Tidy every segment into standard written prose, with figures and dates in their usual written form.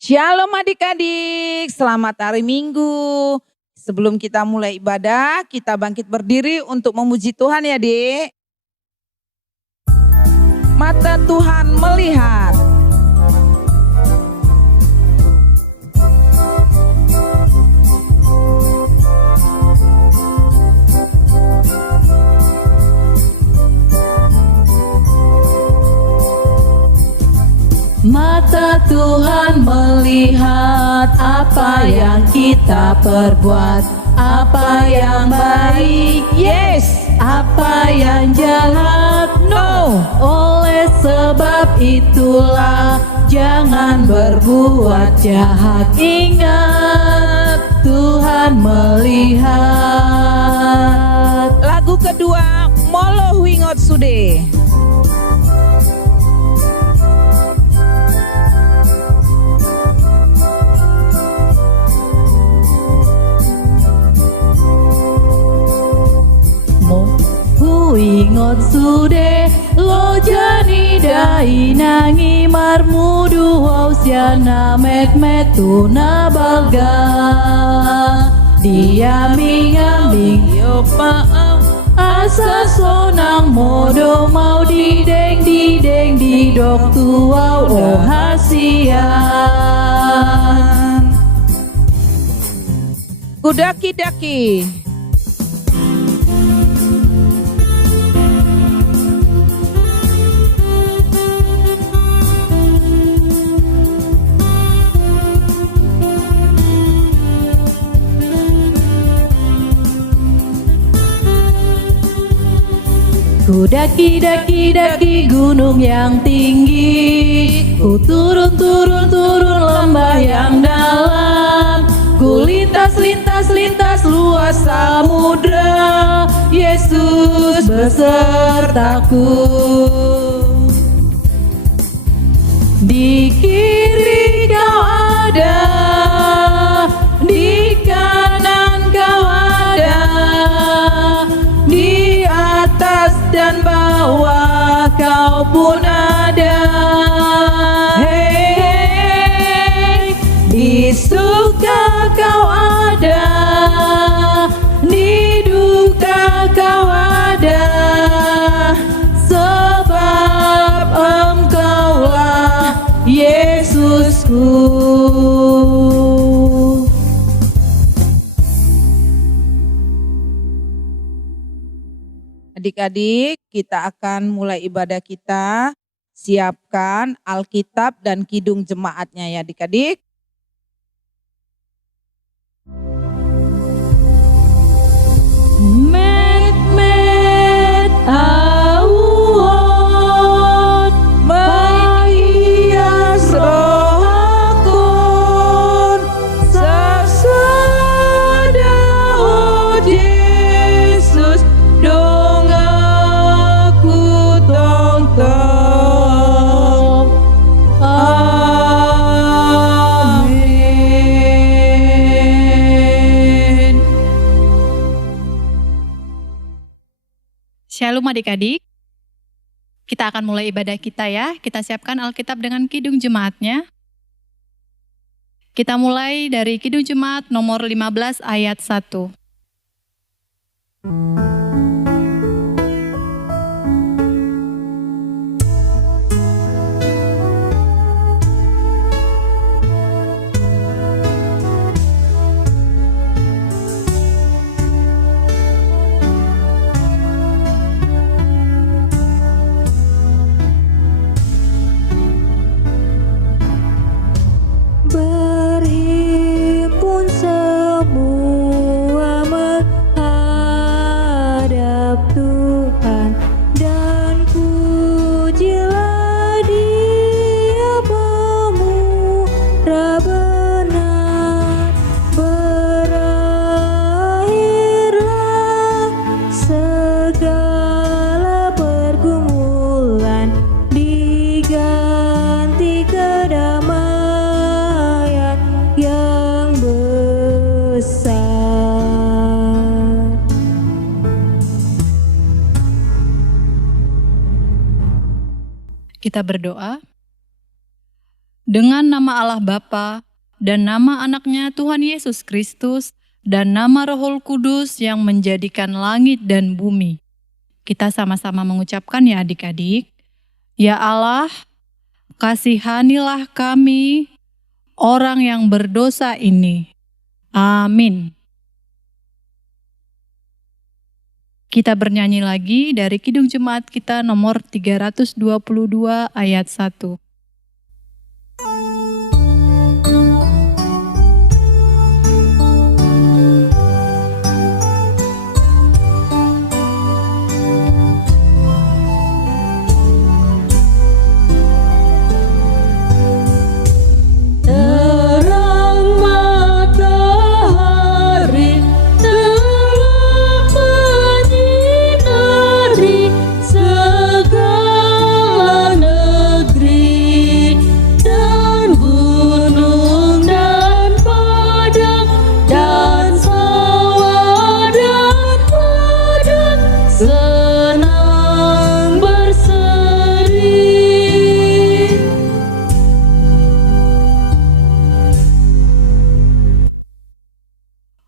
Shalom adik-adik, selamat hari Minggu. Sebelum kita mulai ibadah, kita bangkit berdiri untuk memuji Tuhan ya Dek. Mata Tuhan melihat. Mata Tuhan melihat apa yang kita perbuat, apa yang baik, Yes, apa yang jahat, no. Oleh sebab itulah jangan berbuat jahat. Ingat Tuhan melihat. Lagu kedua, Molo Wingot Sude. Ingot sude lo jani dai nangi marmudu ausiana met tuna balga dia mingambing yo paam asa sonang modo mau dideng didok tuau oh hasian Kudaki-daki. Ku daki gunung yang tinggi, ku turun lembah yang dalam, ku lintas luas samudra, Yesus besertaku. Di kiri kau ada, di kanan kau ada, di atas dan bawah kau pun ada. Hey, di suka kau ada, di duka kau ada, sebab engkaulah Yesusku. Adik-adik, kita akan mulai ibadah kita. Siapkan Alkitab dan kidung jemaatnya ya adik-adik. Met awot maias rohakun sasada oh Yesus dong aku tongtong. Amin. Shalom adik-adik, kita akan mulai ibadah kita ya. Kita siapkan Alkitab dengan kidung jemaatnya. Kita mulai dari kidung jemaat nomor 15 ayat 1. Berhimpun semua menghadap Tuhan dan pujilah Dia pemurah benar. Berakhirlah segala pergumulan, diganti kedamaian yang besar. Kita berdoa. dengan nama Allah Bapa dan nama anaknya Tuhan Yesus Kristus dan nama Roh Kudus yang menjadikan langit dan bumi. Kita sama-sama mengucapkan ya adik-adik. Ya Allah, kasihanilah kami orang yang berdosa ini. Amin. Kita bernyanyi lagi dari Kidung Jemaat kita nomor 322 ayat 1.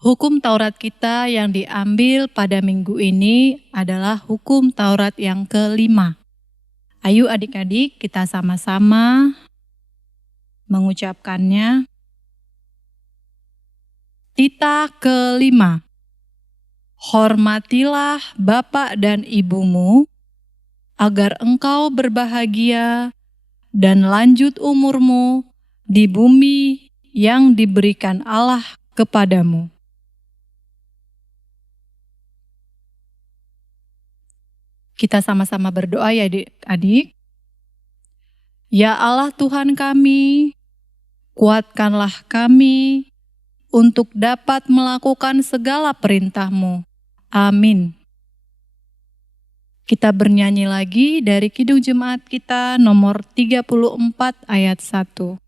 Hukum Taurat kita yang diambil pada minggu ini adalah hukum Taurat yang kelima. Ayo adik-adik kita sama-sama mengucapkannya. Titah kelima. Hormatilah bapak dan ibumu, agar engkau berbahagia dan lanjut umurmu di bumi yang diberikan Allah kepadamu. Kita sama-sama berdoa ya adik-adik. Ya Allah Tuhan kami, kuatkanlah kami untuk dapat melakukan segala perintah-Mu. Amin. Kita bernyanyi lagi dari Kidung Jemaat kita nomor 34 ayat 1.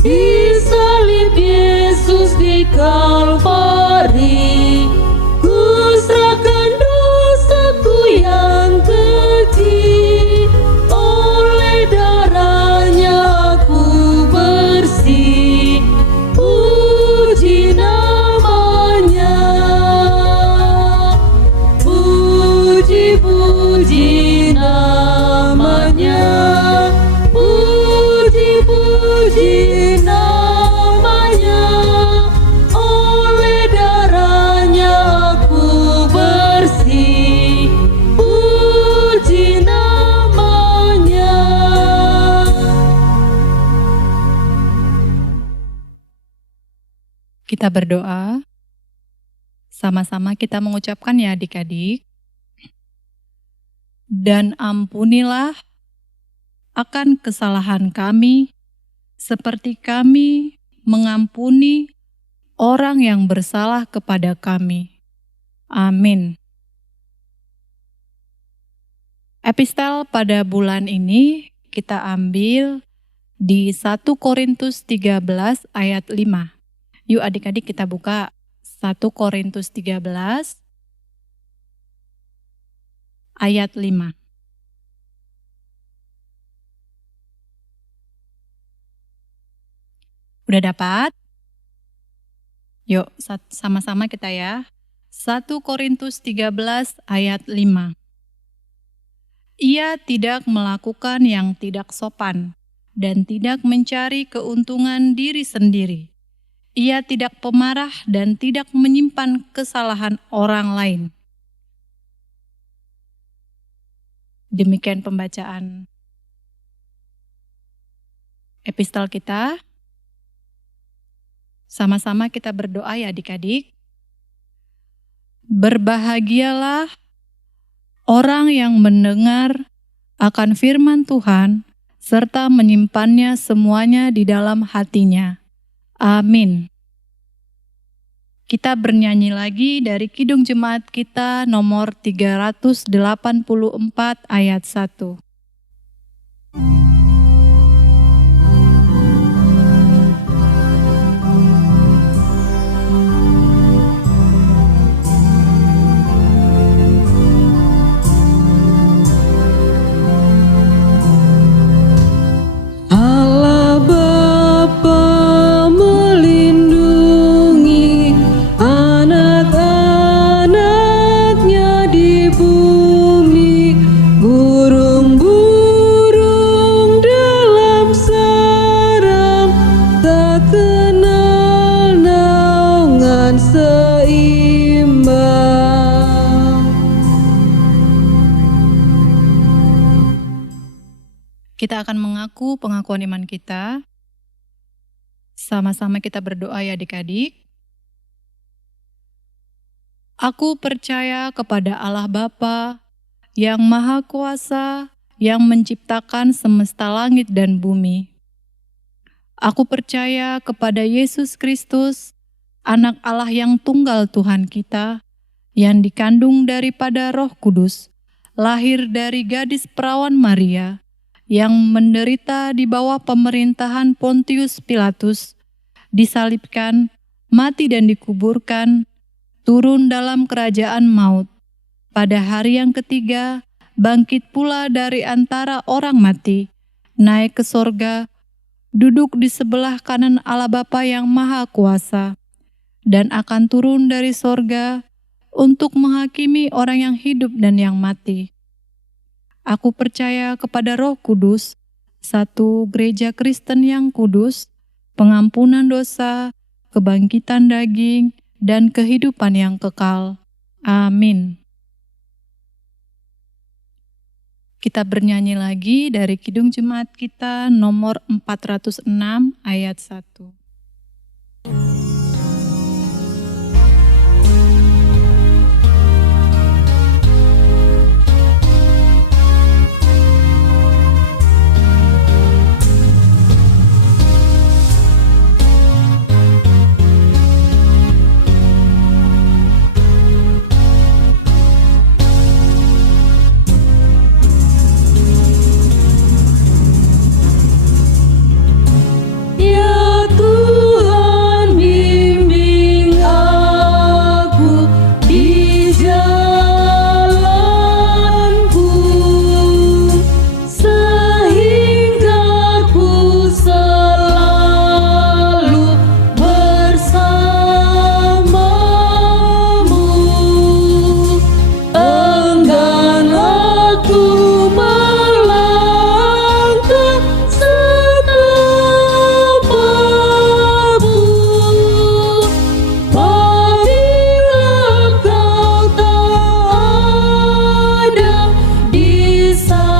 Disalib Yesus di Kalvari, ku serahkan dosaku yang keji. Oleh darahnya aku bersih, puji namanya. Puji-puji namanya. Puji-puji namanya, oleh darahnya aku bersih, puji namanya. Kita berdoa, sama-sama kita mengucapkan ya adik-adik. Dan ampunilah akan kesalahan kami, seperti kami mengampuni orang yang bersalah kepada kami. Amin. Epistel pada bulan ini kita ambil di 1 Korintus 13 ayat 5. Yuk adik-adik kita buka 1 Korintus 13 ayat 5. Udah dapat? Yuk sama-sama kita ya. 1 Korintus 13 ayat 5. Ia tidak melakukan yang tidak sopan dan tidak mencari keuntungan diri sendiri. Ia tidak pemarah dan tidak menyimpan kesalahan orang lain. Demikian pembacaan epistel kita. Sama-sama kita berdoa ya adik-adik. Berbahagialah orang yang mendengar akan firman Tuhan serta menyimpannya semuanya di dalam hatinya. Amin. Kita bernyanyi lagi dari Kidung Jemaat kita nomor 384 ayat 1. kita akan mengaku pengakuan iman kita. Sama-sama kita berdoa ya adik-adik. Aku percaya kepada Allah Bapa yang Maha Kuasa, yang menciptakan semesta langit dan bumi. Aku percaya kepada Yesus Kristus, Anak Allah yang tunggal Tuhan kita, yang dikandung daripada Roh Kudus, lahir dari gadis perawan Maria, yang menderita di bawah pemerintahan Pontius Pilatus, disalibkan, mati dan dikuburkan, turun dalam kerajaan maut. Pada hari yang ketiga, bangkit pula dari antara orang mati, naik ke sorga, duduk di sebelah kanan Allah Bapa yang Maha Kuasa, dan akan turun dari sorga untuk menghakimi orang yang hidup dan yang mati. Aku percaya kepada Roh Kudus, satu gereja Kristen yang kudus, pengampunan dosa, kebangkitan daging, dan kehidupan yang kekal. Amin. Kita bernyanyi lagi dari Kidung Jemaat kita nomor 406 ayat 1. Ya Tuhan, bimbing aku di jalanku, sehingga ku selalu bersamamu. Enggan aku melangkah apabila kau tak ada di sampingku.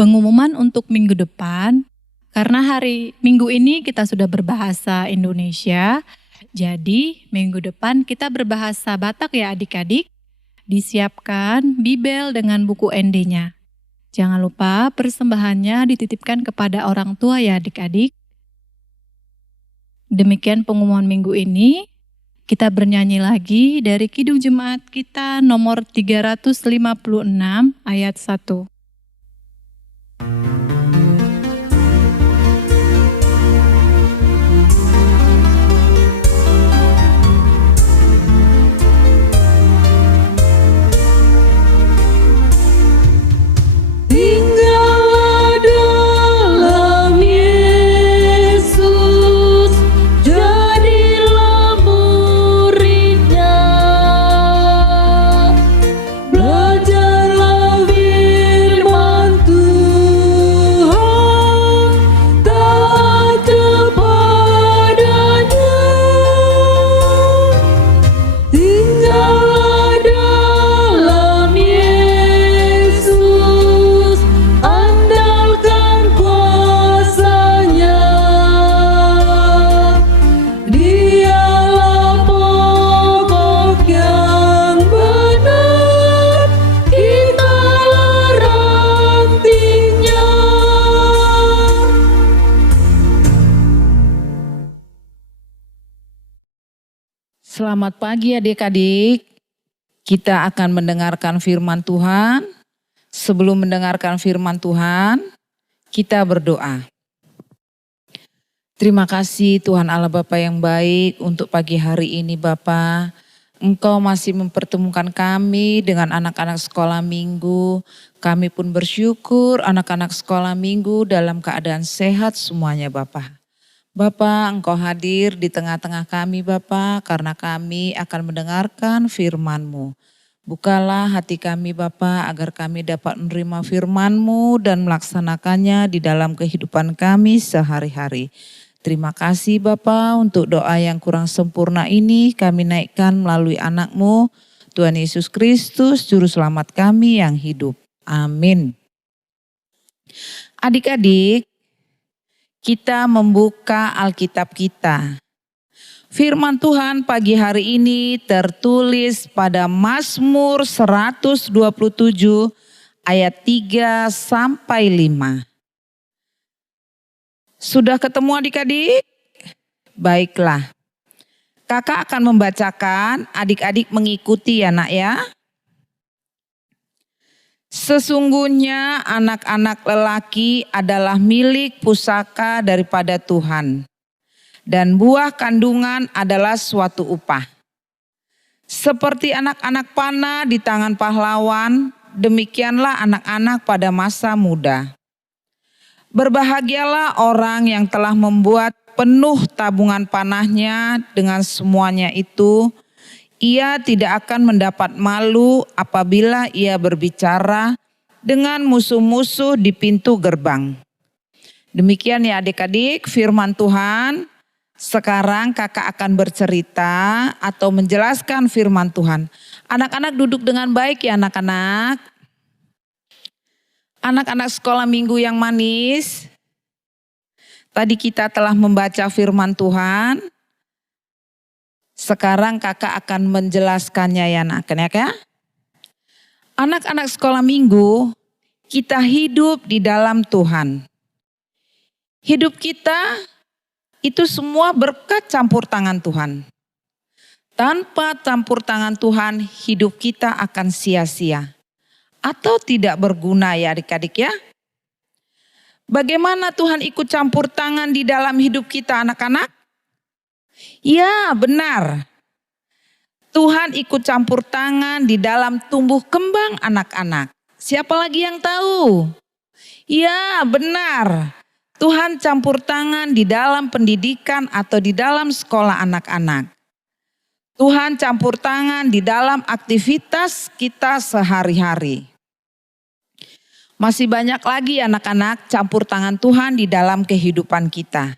Pengumuman untuk minggu depan, karena hari Minggu ini kita sudah berbahasa Indonesia, jadi minggu depan kita berbahasa Batak ya adik-adik. Disiapkan Bibel dengan buku ND-nya. Jangan lupa persembahannya dititipkan kepada orang tua ya adik-adik. Demikian pengumuman minggu ini. Kita bernyanyi lagi dari Kidung Jemaat kita nomor 356 ayat 1. Tinggallah dalam Yesus, jadilah muridnya. Belajarlah firman Tuhan, taat kepadanya. Tinggallah dalam Yesus, andalkan kuasa-Nya. Dialah pokok yang benar, kitalah rantingnya. Selamat pagi adik-adik. Kita akan mendengarkan firman Tuhan. Sebelum mendengarkan firman Tuhan, kita berdoa. Terima kasih Tuhan Allah Bapa yang baik untuk pagi hari ini Bapa. Engkau masih mempertemukan kami dengan anak-anak sekolah minggu. Kami pun bersyukur anak-anak sekolah minggu dalam keadaan sehat semuanya Bapa. Bapa, Engkau hadir di tengah-tengah kami Bapa, karena kami akan mendengarkan firman-Mu. Bukalah hati kami Bapa, agar kami dapat menerima firman-Mu dan melaksanakannya di dalam kehidupan kami sehari-hari. Terima kasih Bapa untuk doa yang kurang sempurna ini kami naikkan melalui anak-Mu, Tuhan Yesus Kristus, Juru Selamat kami yang hidup. Amin. Adik-adik, kita membuka Alkitab kita. Firman Tuhan pagi hari ini tertulis pada Mazmur 127 ayat 3 sampai 5. Sudah ketemu adik-adik? Baiklah. Kakak akan membacakan, adik-adik mengikuti ya nak ya. Sesungguhnya anak-anak lelaki adalah milik pusaka daripada Tuhan. Dan buah kandungan adalah suatu upah. Seperti anak-anak panah di tangan pahlawan, demikianlah anak-anak pada masa muda. Berbahagialah orang yang telah membuat penuh tabungan panahnya dengan semuanya itu. Ia tidak akan mendapat malu apabila ia berbicara dengan musuh-musuh di pintu gerbang. Demikian ya adik-adik firman Tuhan. Sekarang kakak akan bercerita atau menjelaskan firman Tuhan. Anak-anak duduk dengan baik ya anak-anak. Anak-anak sekolah minggu yang manis, tadi kita telah membaca firman Tuhan. Sekarang kakak akan menjelaskannya ya anak-anak ya. Anak-anak sekolah minggu, kita hidup di dalam Tuhan. Hidup kita itu semua berkat campur tangan Tuhan. Tanpa campur tangan Tuhan, hidup kita akan sia-sia. Atau tidak berguna ya adik-adik ya. Bagaimana Tuhan ikut campur tangan di dalam hidup kita anak-anak? Ya benar. Tuhan ikut campur tangan di dalam tumbuh kembang anak-anak. Siapa lagi yang tahu? Ya benar. Tuhan campur tangan di dalam pendidikan atau di dalam sekolah anak-anak. Tuhan campur tangan di dalam aktivitas kita sehari-hari. Masih banyak lagi anak-anak campur tangan Tuhan di dalam kehidupan kita.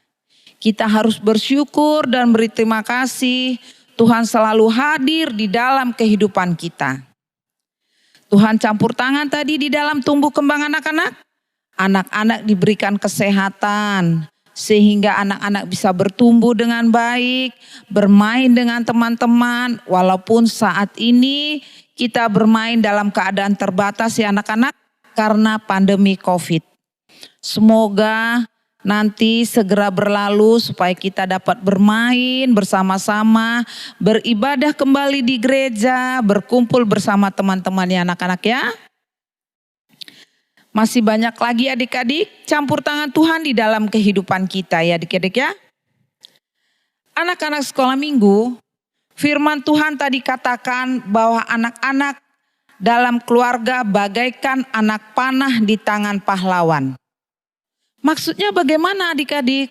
Kita harus bersyukur dan berterima kasih. Tuhan selalu hadir di dalam kehidupan kita. Tuhan campur tangan tadi di dalam tumbuh kembang anak-anak. Anak-anak diberikan kesehatan sehingga anak-anak bisa bertumbuh dengan baik, bermain dengan teman-teman. Walaupun saat ini kita bermain dalam keadaan terbatas ya anak-anak. Karena pandemi COVID. Semoga nanti segera berlalu supaya kita dapat bermain bersama-sama, beribadah kembali di gereja, berkumpul bersama teman-teman ya anak-anak ya. Masih banyak lagi adik-adik campur tangan Tuhan di dalam kehidupan kita ya adik-adik ya. Anak-anak sekolah minggu, firman Tuhan tadi katakan bahwa anak-anak dalam keluarga bagaikan anak panah di tangan pahlawan. Maksudnya bagaimana adik-adik?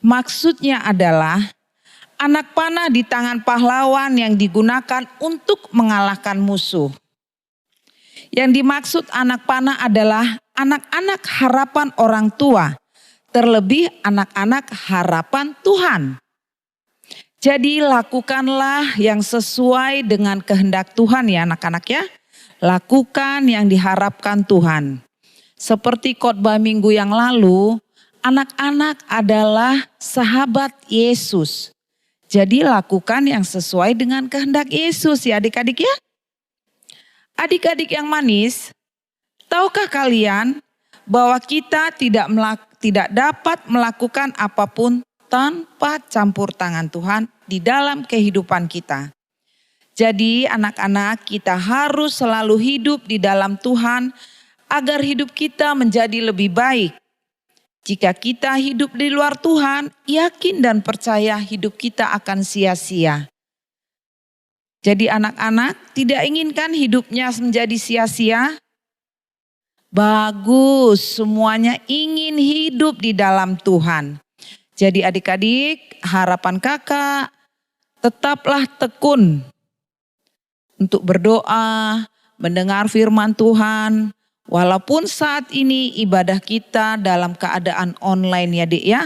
Maksudnya adalah anak panah di tangan pahlawan yang digunakan untuk mengalahkan musuh. Yang dimaksud anak panah adalah anak-anak harapan orang tua, terlebih anak-anak harapan Tuhan. Jadi lakukanlah yang sesuai dengan kehendak Tuhan ya anak-anak ya. Lakukan yang diharapkan Tuhan. Seperti khotbah minggu yang lalu, anak-anak adalah sahabat Yesus. Jadi lakukan yang sesuai dengan kehendak Yesus ya adik-adik ya. Adik-adik yang manis, tahukah kalian bahwa kita tidak dapat melakukan apapun tanpa campur tangan Tuhan di dalam kehidupan kita. Jadi anak-anak kita harus selalu hidup di dalam Tuhan agar hidup kita menjadi lebih baik. Jika kita hidup di luar Tuhan, yakin dan percaya hidup kita akan sia-sia. Jadi anak-anak tidak inginkan hidupnya menjadi sia-sia. Bagus, semuanya ingin hidup di dalam Tuhan. Jadi adik-adik, harapan kakak tetaplah tekun untuk berdoa, mendengar firman Tuhan. Walaupun saat ini ibadah kita dalam keadaan online ya Dik ya.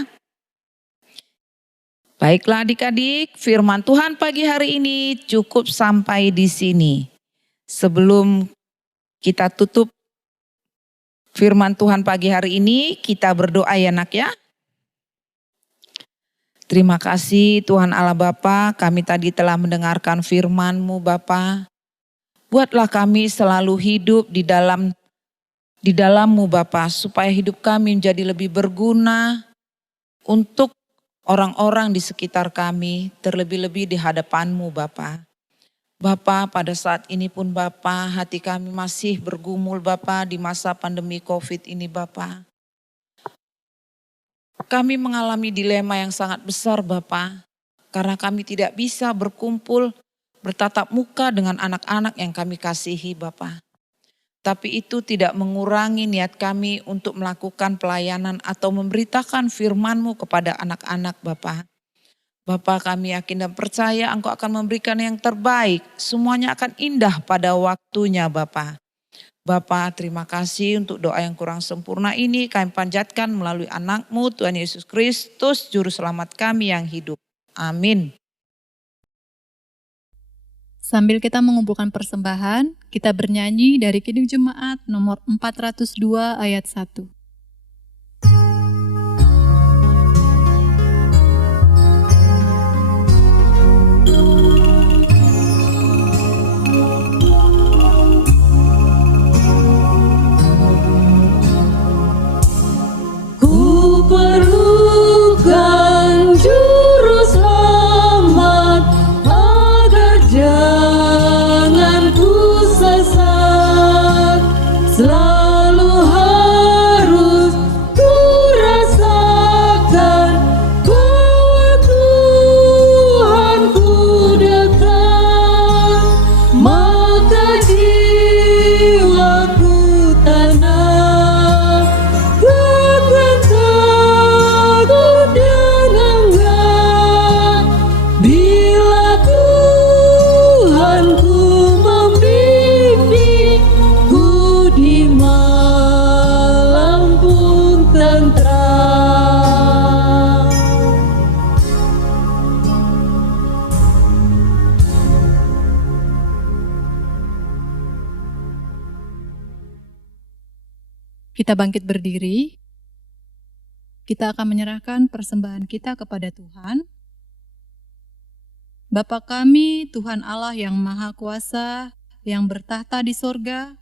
Baiklah adik-adik, firman Tuhan pagi hari ini cukup sampai di sini. Sebelum kita tutup firman Tuhan pagi hari ini, kita berdoa ya nak ya. Terima kasih Tuhan Allah Bapa, kami tadi telah mendengarkan firman-Mu Bapa. Buatlah kami selalu hidup di dalam-Mu Bapa, supaya hidup kami menjadi lebih berguna untuk orang-orang di sekitar kami, terlebih-lebih di hadapan-Mu Bapa. Bapa, pada saat ini pun Bapa, hati kami masih bergumul Bapa di masa pandemi COVID ini Bapa. Kami mengalami dilema yang sangat besar Bapa, karena kami tidak bisa berkumpul, bertatap muka dengan anak-anak yang kami kasihi Bapa. Tapi itu tidak mengurangi niat kami untuk melakukan pelayanan atau memberitakan firman-Mu kepada anak-anak Bapa. Bapa, kami yakin dan percaya Engkau akan memberikan yang terbaik. Semuanya akan indah pada waktunya Bapa. Bapa, terima kasih untuk doa yang kurang sempurna ini kami panjatkan melalui anak-Mu Tuhan Yesus Kristus, Juru Selamat kami yang hidup. Amin. Sambil kita mengumpulkan persembahan, kita bernyanyi dari Kidung Jemaat nomor 402 ayat 1. Ku perlukan juru selamat agar jangan ku sesat. Selalu harus ku rasakan bahwa Tuhanku dekat. Maka jiwaku tenang, takkan takut dan enggan. Bila Tuhanku membimbingku di malam pun tentram. Kita bangkit berdiri. Kita akan menyerahkan persembahan kita kepada Tuhan. Bapa kami, Tuhan Allah yang Maha Kuasa, yang bertahta di sorga,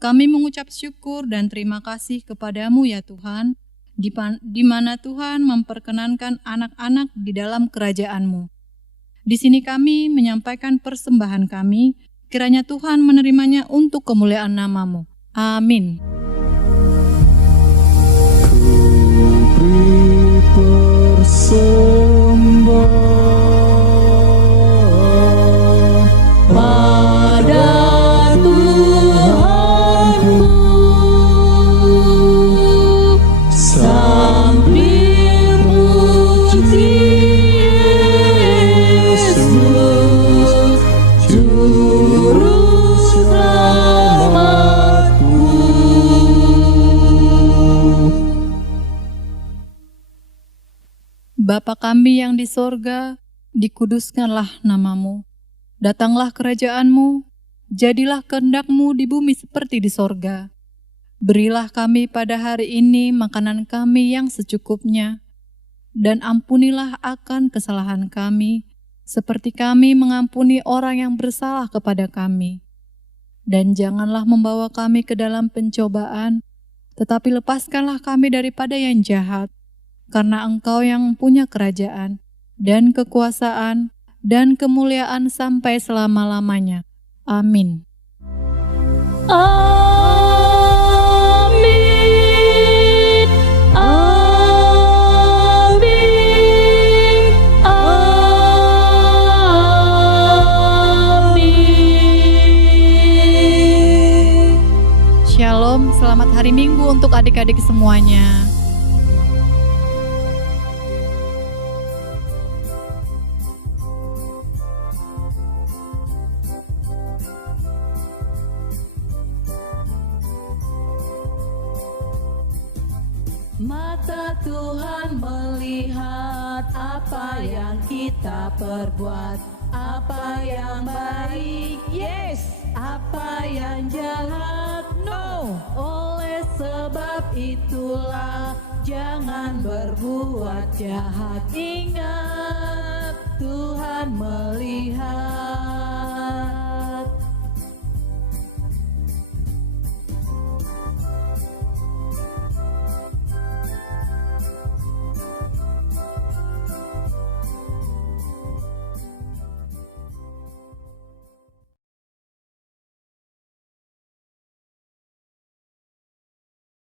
kami mengucap syukur dan terima kasih kepadamu ya Tuhan, di mana Tuhan memperkenankan anak-anak di dalam kerajaan-Mu. Di sini kami menyampaikan persembahan kami, kiranya Tuhan menerimanya untuk kemuliaan nama-Mu. Amin. Beri persembahan Pada Tuhanku sambil puji Yesus, Juru Selamatku. Bapa kami yang di sorga, dikuduskanlah nama-Mu. Datanglah kerajaan-Mu, jadilah kehendak-Mu di bumi seperti di sorga. Berilah kami pada hari ini makanan kami yang secukupnya, dan ampunilah akan kesalahan kami, seperti kami mengampuni orang yang bersalah kepada kami. Dan janganlah membawa kami ke dalam pencobaan, tetapi lepaskanlah kami daripada yang jahat, karena Engkau yang punya kerajaan, dan kekuasaan, dan kemuliaan sampai selama-lamanya. Amin. Amin. Amin. Amin. Shalom, selamat hari Minggu untuk adik-adik semuanya. Mata Tuhan melihat apa yang kita perbuat, apa yang baik, yes, apa yang jahat, no. Oleh sebab itulah jangan berbuat jahat. Ingat Tuhan melihat.